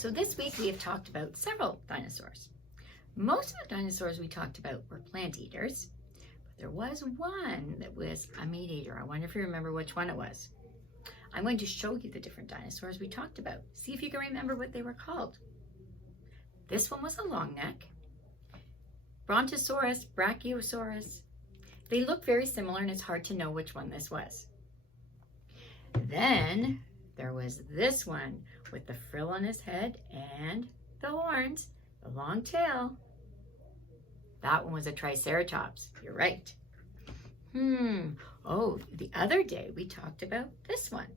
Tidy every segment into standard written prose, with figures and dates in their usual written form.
So this week we have talked about several dinosaurs. Most of the dinosaurs we talked about were plant eaters, but there was one that was a meat eater. I wonder if you remember which one it was. I'm going to show you the different dinosaurs we talked about. See if you can remember what they were called. This one was a long neck. Brontosaurus, Brachiosaurus. They look very similar and it's hard to know which one this was. Then there was this one with the frill on his head and the horns, the long tail. That one was a Triceratops. You're right. Oh, the other day we talked about this one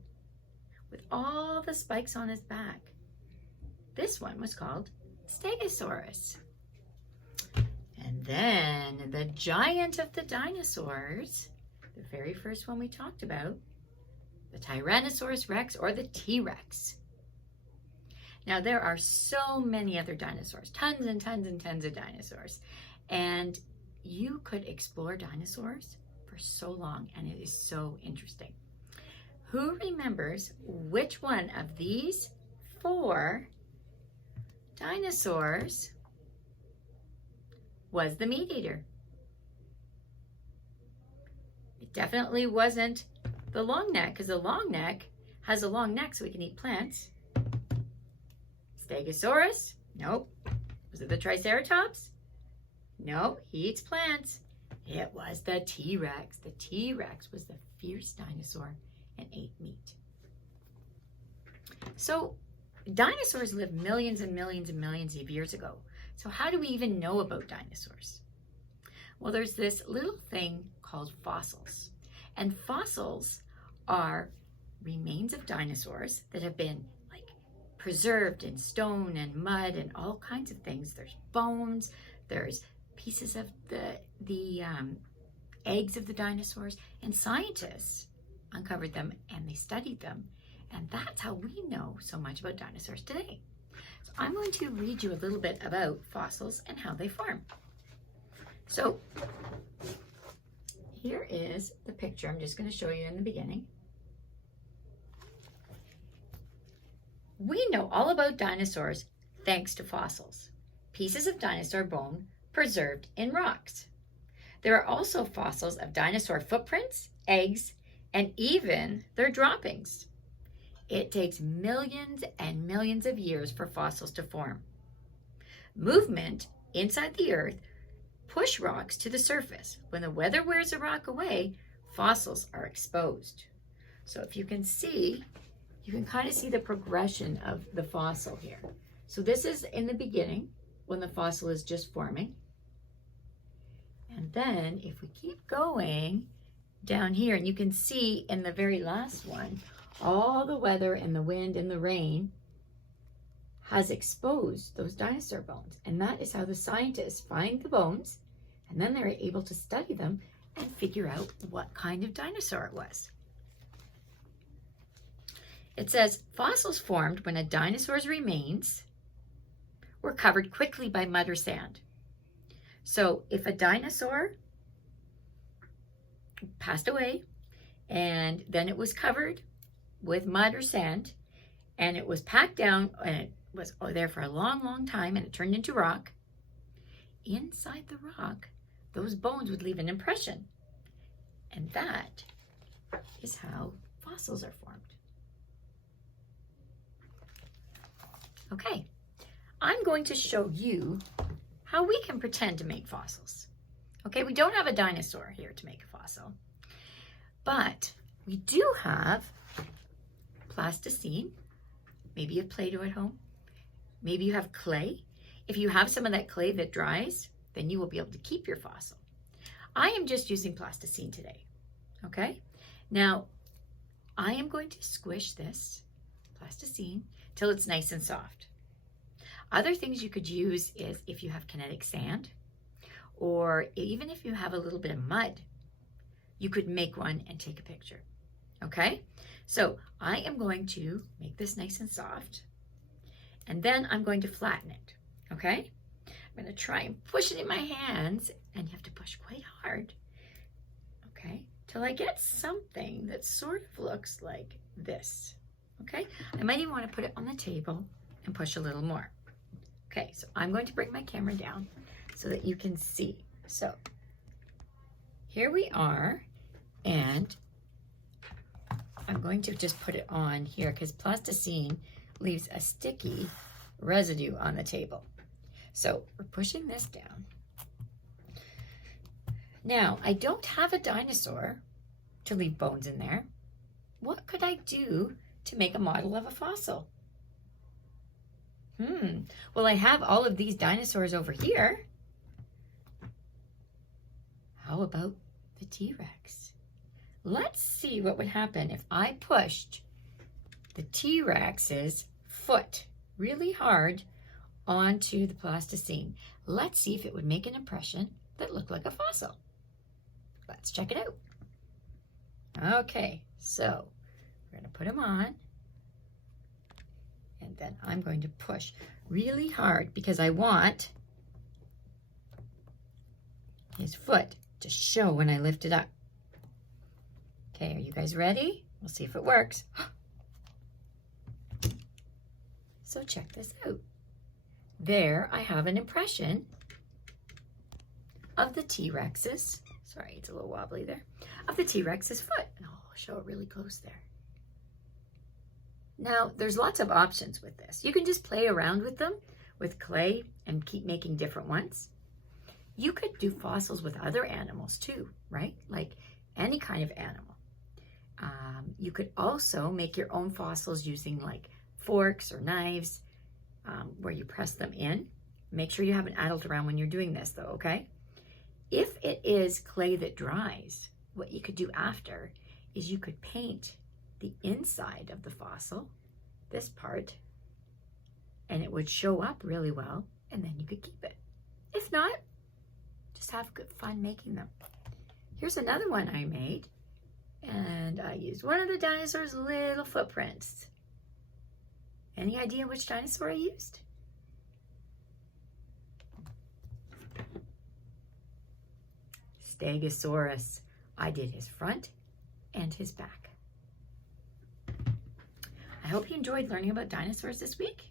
with all the spikes on his back. This one was called Stegosaurus. And then the giant of the dinosaurs, the very first one we talked about, the Tyrannosaurus Rex or the T-Rex. Now there are so many other dinosaurs, tons and tons and tons of dinosaurs. And you could explore dinosaurs for so long and it is so interesting. Who remembers which one of these 4 dinosaurs was the meat eater? It definitely wasn't the long neck, because the long neck has a long neck so we can eat plants. Stegosaurus? Nope. Was it the Triceratops? No, he eats plants. It was the T-Rex. The T-Rex was the fierce dinosaur and ate meat. So dinosaurs lived millions and millions and millions of years ago. So how do we even know about dinosaurs? Well, there's this little thing called fossils. And fossils are remains of dinosaurs that have been preserved in stone and mud and all kinds of things. There's bones, there's pieces of the eggs of the dinosaurs, and scientists uncovered them and they studied them. And that's how we know so much about dinosaurs today. So I'm going to read you a little bit about fossils and how they form. So here is the picture. I'm just going to show you in the beginning. We know all about dinosaurs thanks to fossils, pieces of dinosaur bone preserved in rocks. There are also fossils of dinosaur footprints, eggs, and even their droppings. It takes millions and millions of years for fossils to form. Movement inside the earth push rocks to the surface. When the weather wears a rock away, fossils are exposed. So if you can see, you can kind of see the progression of the fossil here. So this is in the beginning when the fossil is just forming. And then if we keep going down here, and you can see in the very last one, all the weather and the wind and the rain has exposed those dinosaur bones. And that is how the scientists find the bones, and then they're able to study them and figure out what kind of dinosaur it was. It says, fossils formed when a dinosaur's remains were covered quickly by mud or sand. So if a dinosaur passed away and then it was covered with mud or sand and it was packed down and it was there for a long, long time and it turned into rock, inside the rock, those bones would leave an impression. And that is how fossils are formed. Okay, I'm going to show you how we can pretend to make fossils. Okay, we don't have a dinosaur here to make a fossil, but we do have plasticine. Maybe you have Play-Doh at home. Maybe you have clay. If you have some of that clay that dries, then you will be able to keep your fossil. I am just using plasticine today, okay? Now, I am going to squish this plasticine till it's nice and soft. Other things you could use is if you have kinetic sand, or even if you have a little bit of mud, you could make one and take a picture, okay? So I am going to make this nice and soft, and then I'm going to flatten it, okay? I'm going to try and push it in my hands, and you have to push quite hard, okay? Till I get something that sort of looks like this, okay? I might even want to put it on the table and push a little more. Okay, so I'm going to bring my camera down so that you can see. So here we are, and I'm going to just put it on here because plasticine leaves a sticky residue on the table. So we're pushing this down. Now, I don't have a dinosaur to leave bones in there. What could I do to make a model of a fossil? Well, I have all of these dinosaurs over here. How about the T-Rex? Let's see what would happen if I pushed the T-Rex's foot really hard onto the plasticine. Let's see if it would make an impression that looked like a fossil. Let's check it out. Okay, so we're going to put him on. And then I'm going to push really hard because I want his foot to show when I lift it up. Okay, are you guys ready? We'll see if it works. So check this out. There I have an impression of the T-Rex's, sorry, it's a little wobbly there, of the T-Rex's foot. And I'll show it really close there. Now, there's lots of options with this. You can just play around with them with clay and keep making different ones. You could do fossils with other animals too, right? Like any kind of animal. You could also make your own fossils using like forks or knives where you press them in. Make sure you have an adult around when you're doing this though, okay? If it is clay that dries, what you could do after is you could paint the inside of the fossil, this part, and it would show up really well, and then you could keep it. If not, just have good fun making them. Here's another one I made, and I used one of the dinosaur's little footprints. Any idea which dinosaur I used? Stegosaurus. I did his front and his back. I hope you enjoyed learning about dinosaurs this week,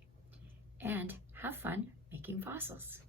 and have fun making fossils.